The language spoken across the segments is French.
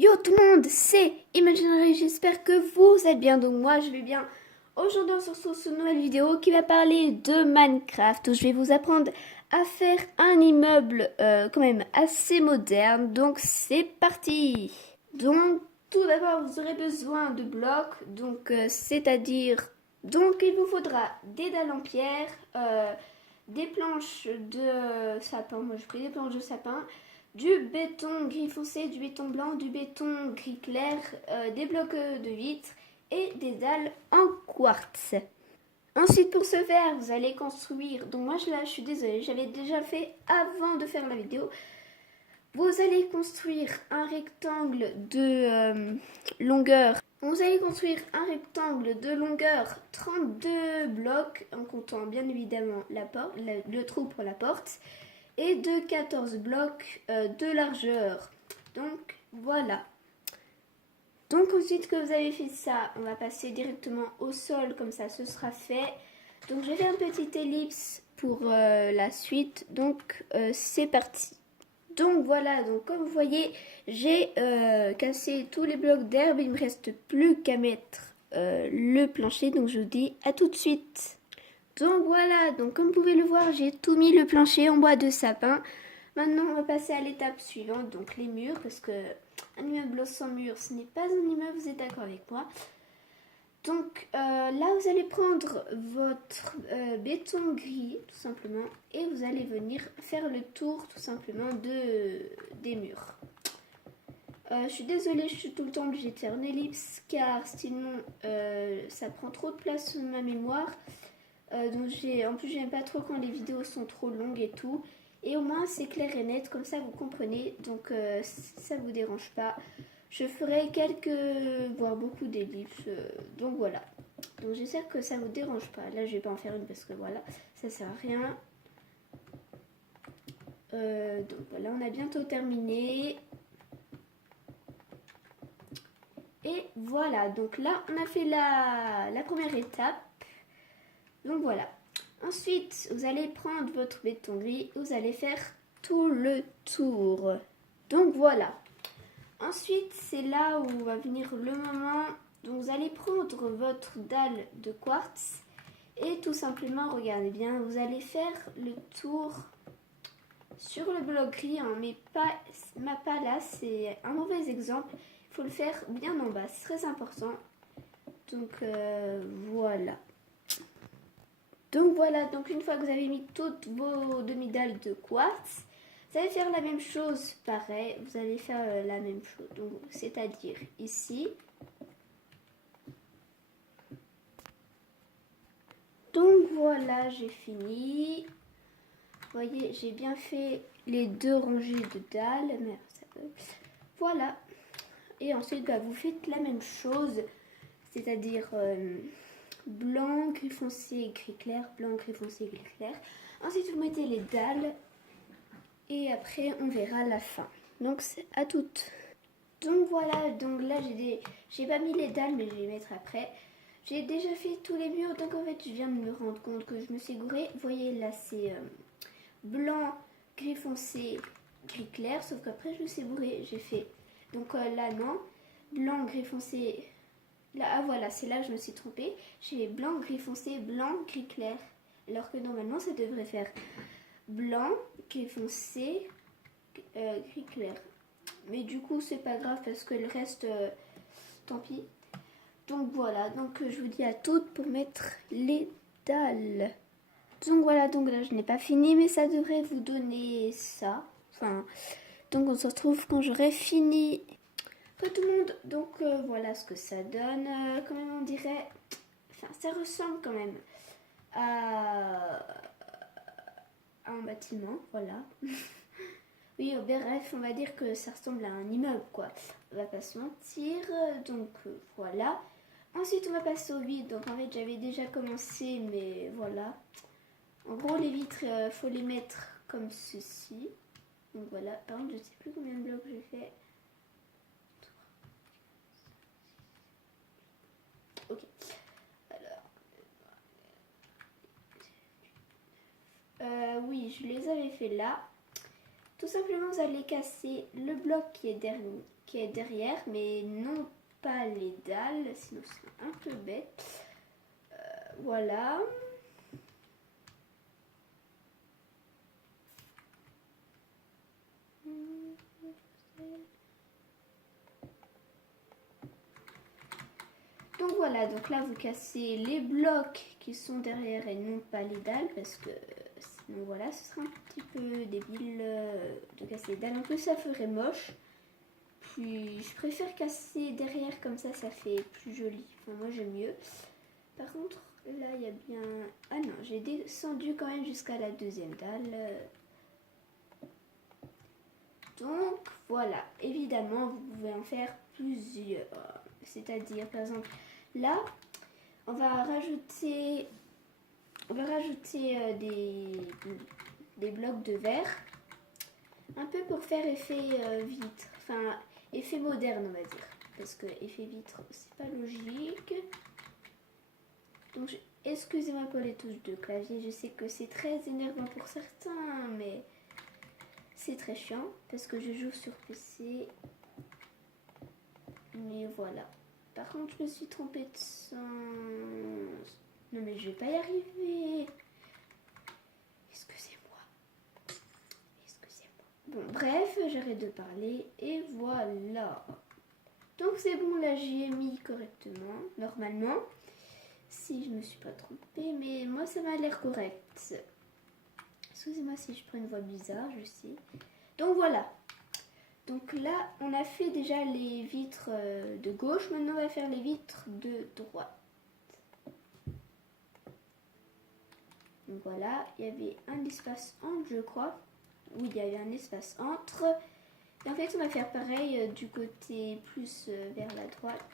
Yo tout le monde, c'est Imaginary, j'espère que vous êtes bien, donc moi je vais bien. Aujourd'hui on se retrouve sur une nouvelle vidéo qui va parler de Minecraft, où je vais vous apprendre à faire un immeuble quand même assez moderne, donc c'est parti. Donc tout d'abord vous aurez besoin de blocs, donc donc il vous faudra des dalles en pierre, des planches de sapin, moi je pris des planches de sapin, du béton gris foncé, du béton blanc, du béton gris clair, des blocs de vitre et des dalles en quartz. Ensuite, pour ce faire, vous allez construire. Donc, moi, là, je suis désolée, j'avais déjà fait avant de faire la vidéo. Vous allez construire un rectangle de longueur. Vous allez construire un rectangle de longueur 32 blocs, en comptant bien évidemment la porte, le trou pour la porte, et de 14 blocs de largeur. Donc voilà. Donc ensuite que vous avez fait ça, on va passer directement au sol, comme ça ce sera fait. Donc j'ai fait un petit ellipse pour la suite, donc c'est parti. Donc voilà, donc comme vous voyez, j'ai cassé tous les blocs d'herbe, il ne me reste plus qu'à mettre le plancher, donc je vous dis à tout de suite. Donc voilà, donc comme vous pouvez le voir, j'ai tout mis le plancher en bois de sapin. Maintenant, on va passer à l'étape suivante, donc les murs, parce que un immeuble sans mur, ce n'est pas un immeuble, vous êtes d'accord avec moi. Donc là, vous allez prendre votre béton gris, tout simplement, et vous allez venir faire le tour, tout simplement, des murs. Je suis désolée, je suis tout le temps obligée de faire une ellipse, car sinon, ça prend trop de place sur ma mémoire. Donc en plus j'aime pas trop quand les vidéos sont trop longues et tout. Et au moins c'est clair et net, comme ça vous comprenez. Donc si ça vous dérange pas, je ferai quelques, voire beaucoup d'ellipses. Donc voilà. Donc j'espère que ça vous dérange pas. Là je vais pas en faire une parce que voilà, ça sert à rien. Donc voilà, on a bientôt terminé. Et voilà, donc là on a fait la première étape. Donc voilà. Ensuite, vous allez prendre votre béton gris, vous allez faire tout le tour. Donc voilà. Ensuite, c'est là où va venir le moment. Donc vous allez prendre votre dalle de quartz et tout simplement, regardez bien, vous allez faire le tour sur le bloc gris, hein, mais pas là, c'est un mauvais exemple. Il faut le faire bien en bas, c'est très important. Donc voilà. Donc voilà, donc une fois que vous avez mis toutes vos demi-dalles de quartz, vous allez faire la même chose, pareil, vous allez faire la même chose, donc c'est-à-dire ici. Donc voilà, j'ai fini. Vous voyez, j'ai bien fait les deux rangées de dalles. Merde, ça peut... Voilà. Et ensuite, bah, vous faites la même chose, c'est-à-dire blanc, gris foncé, gris clair, blanc, gris foncé, gris clair. Ensuite, vous mettez les dalles. Et après, on verra la fin. Donc, c'est à toutes. Donc voilà, donc là, j'ai pas mis les dalles, mais je vais les mettre après. J'ai déjà fait tous les murs, donc en fait, je viens de me rendre compte que je me suis gourée. Vous voyez, là, c'est blanc, gris foncé, gris clair, sauf qu'après, je me suis bourrée. J'ai fait, donc là, non. Blanc, gris foncé, là, ah voilà, c'est là que je me suis trompée. J'ai blanc, gris foncé, blanc, gris clair. Alors que normalement, ça devrait faire blanc, gris foncé, gris clair. Mais du coup, c'est pas grave parce que le reste, tant pis. Donc voilà, donc je vous dis à toutes pour mettre les dalles. Donc voilà, donc là je n'ai pas fini, mais ça devrait vous donner ça. Enfin, donc on se retrouve quand j'aurai fini. Pas tout le monde, donc voilà ce que ça donne. Quand même, on dirait. Enfin, ça ressemble quand même à un bâtiment, voilà. Oui, bref, on va dire que ça ressemble à un immeuble, quoi. On va pas se mentir. Donc, voilà. Ensuite, on va passer aux vitres. Donc, en fait, j'avais déjà commencé, mais voilà. En gros, les vitres, faut les mettre comme ceci. Donc, voilà. Par contre, je sais plus combien de blocs j'ai fait. Ok. Alors. Oui, je les avais fait là. Tout simplement, vous allez casser le bloc qui est derrière, mais non pas les dalles, sinon c'est un peu bête. Voilà. Donc voilà, donc là vous cassez les blocs qui sont derrière et non pas les dalles parce que sinon voilà, ce serait un petit peu débile de casser les dalles. En plus ça ferait moche. Puis je préfère casser derrière comme ça fait plus joli. Enfin moi j'aime mieux. Par contre là il y a bien... Ah non, j'ai descendu quand même jusqu'à la deuxième dalle. Donc voilà, évidemment vous pouvez en faire plusieurs. C'est-à-dire par exemple là, on va rajouter des blocs de verre, un peu pour faire effet vitre, enfin effet moderne on va dire, parce que effet vitre c'est pas logique. Donc excusez-moi pour les touches de clavier, je sais que c'est très énervant pour certains, mais c'est très chiant parce que je joue sur PC. Mais voilà. Par contre, je me suis trompée de sens. Non mais je vais pas y arriver. Excusez-moi. Bon, bref, j'arrête de parler et voilà. Donc c'est bon, là j'y ai mis correctement, normalement. Si je me suis pas trompée, mais moi ça m'a l'air correct. Excusez-moi si je prends une voix bizarre, je sais. Donc voilà. Donc là, on a fait déjà les vitres de gauche. Maintenant, on va faire les vitres de droite. Donc voilà, il y avait un espace entre, je crois. Oui, il y avait un espace entre. Et en fait, on va faire pareil du côté plus vers la droite.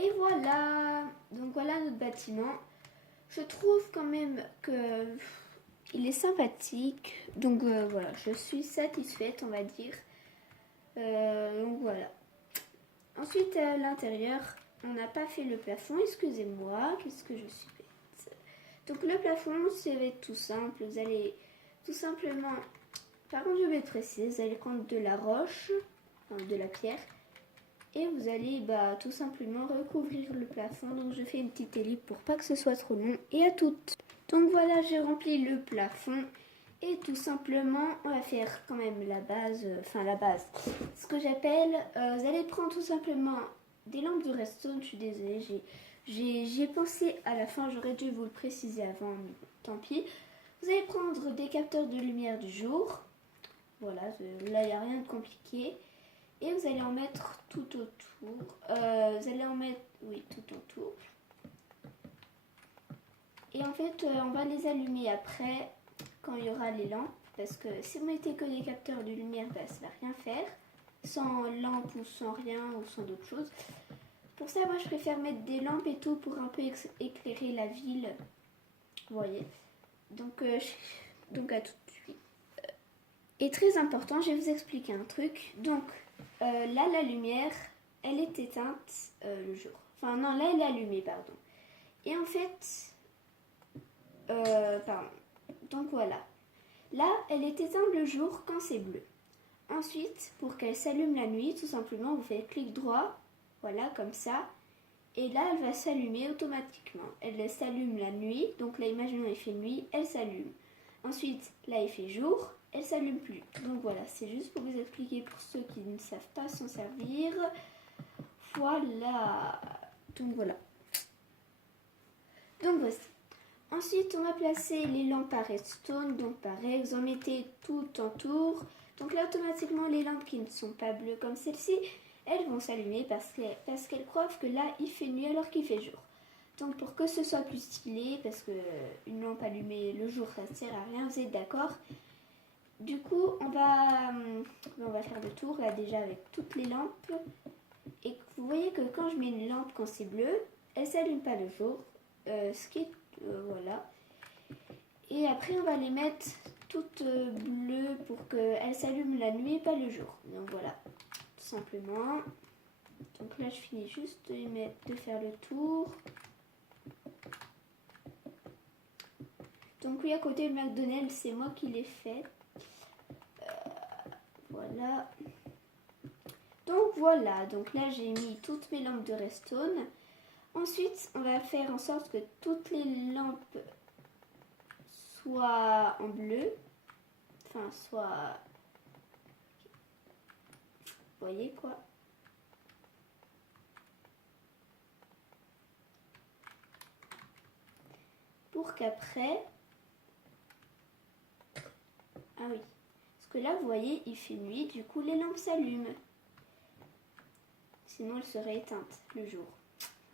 Et voilà, donc voilà notre bâtiment. Je trouve quand même que il est sympathique. Donc voilà, je suis satisfaite, on va dire. Donc voilà. Ensuite, à l'intérieur, on n'a pas fait le plafond. Excusez-moi, qu'est-ce que je suis bête. Donc le plafond, c'est tout simple. Vous allez tout simplement... Par contre, je vais préciser, vous allez prendre de la roche, enfin, de la pierre. Et vous allez tout simplement recouvrir le plafond. Donc je fais une petite ellipse pour pas que ce soit trop long. Et à toutes. Donc voilà, j'ai rempli le plafond. Et tout simplement, on va faire quand même la base. Ce que j'appelle, vous allez prendre tout simplement des lampes de redstone. Je suis désolée, j'y ai pensé à la fin. J'aurais dû vous le préciser avant, mais tant pis. Vous allez prendre des capteurs de lumière du jour. Voilà, là il n'y a rien de compliqué. Et vous allez en mettre tout autour. Vous allez en mettre, oui, tout autour. Et en fait, on va les allumer après, quand il y aura les lampes. Parce que si vous mettez que des capteurs de lumière, ça va rien faire. Sans lampe ou sans rien ou sans d'autres choses. Pour ça, moi, je préfère mettre des lampes et tout pour un peu éclairer la ville. Vous voyez. Donc à tout de suite. Et très important, je vais vous expliquer un truc. Donc, là, la lumière, elle est éteinte le jour. Enfin, non, là, elle est allumée, pardon. Et en fait, pardon. Donc, voilà. Là, elle est éteinte le jour quand c'est bleu. Ensuite, pour qu'elle s'allume la nuit, tout simplement, vous faites clic droit. Voilà, comme ça. Et là, elle va s'allumer automatiquement. Elle s'allume la nuit. Donc là, imaginons, il fait nuit, elle s'allume. Ensuite, là, il fait jour. Elle s'allume plus. Donc voilà, c'est juste pour vous expliquer pour ceux qui ne savent pas s'en servir. Voilà. Donc voilà. Donc voici. Ensuite, on va placer les lampes à redstone. Donc pareil, vous en mettez tout autour. Donc là, automatiquement, les lampes qui ne sont pas bleues comme celle-ci, elles vont s'allumer parce qu'elles prouvent que là, il fait nuit alors qu'il fait jour. Donc pour que ce soit plus stylé, parce que une lampe allumée le jour, ça ne sert à rien, vous êtes d'accord? Du coup, on va faire le tour là déjà avec toutes les lampes. Et vous voyez que quand je mets une lampe quand c'est bleu, elle ne s'allume pas le jour. Voilà. Et après, on va les mettre toute bleue pour qu'elle s'allume la nuit et pas le jour. Donc voilà, tout simplement. Donc là, je finis juste de faire le tour. Donc oui, à côté le McDonald's, c'est moi qui l'ai fait. Voilà. Donc voilà, donc là j'ai mis toutes mes lampes de Restone. Ensuite, on va faire en sorte que toutes les lampes soient en bleu. Enfin, soit... Vous voyez quoi? Pour qu'après... Ah oui. Parce que là, vous voyez, il fait nuit, du coup les lampes s'allument. Sinon, elles seraient éteintes le jour.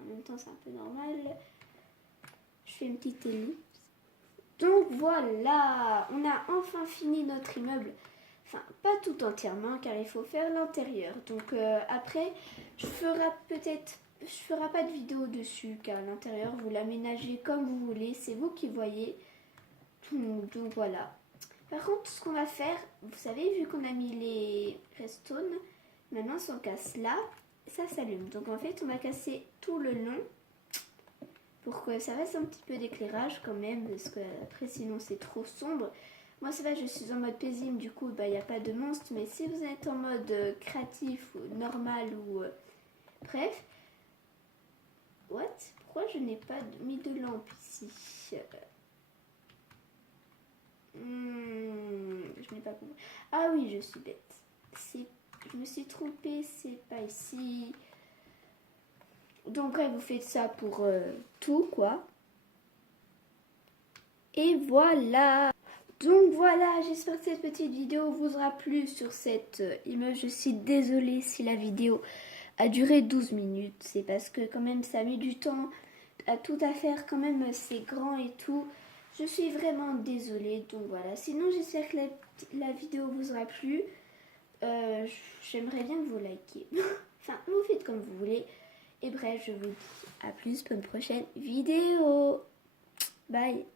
En même temps, c'est un peu normal. Je fais une petite ellipse. Donc voilà, on a enfin fini notre immeuble. Enfin, pas tout entièrement, car il faut faire l'intérieur. Donc après, je ferai pas de vidéo dessus, car l'intérieur, vous l'aménagez comme vous voulez. C'est vous qui voyez. Donc voilà. Par contre, ce qu'on va faire, vous savez, vu qu'on a mis les Restone, maintenant si on casse là, ça s'allume. Donc en fait, on va casser tout le long pour que ça fasse un petit peu d'éclairage quand même, parce que après sinon c'est trop sombre. Moi ça va, je suis en mode paisible, du coup il n'y a pas de monstre, mais si vous êtes en mode créatif ou normal ou bref, what? Pourquoi je n'ai pas mis de lampe ici? Je n'ai pas compris. Ah oui, je suis bête. Je me suis trompée, c'est pas ici. Donc vous faites ça pour tout quoi. Et voilà. Donc voilà, j'espère que cette petite vidéo vous aura plu sur cette image. Je suis désolée si la vidéo a duré 12 minutes. C'est parce que quand même ça a mis du temps à tout à faire. Quand même c'est grand et tout. Je suis vraiment désolée. Donc voilà, sinon j'espère que la vidéo vous aura plu. J'aimerais bien que vous likiez. Enfin, vous faites comme vous voulez. Et bref, je vous dis à plus pour une prochaine vidéo. Bye.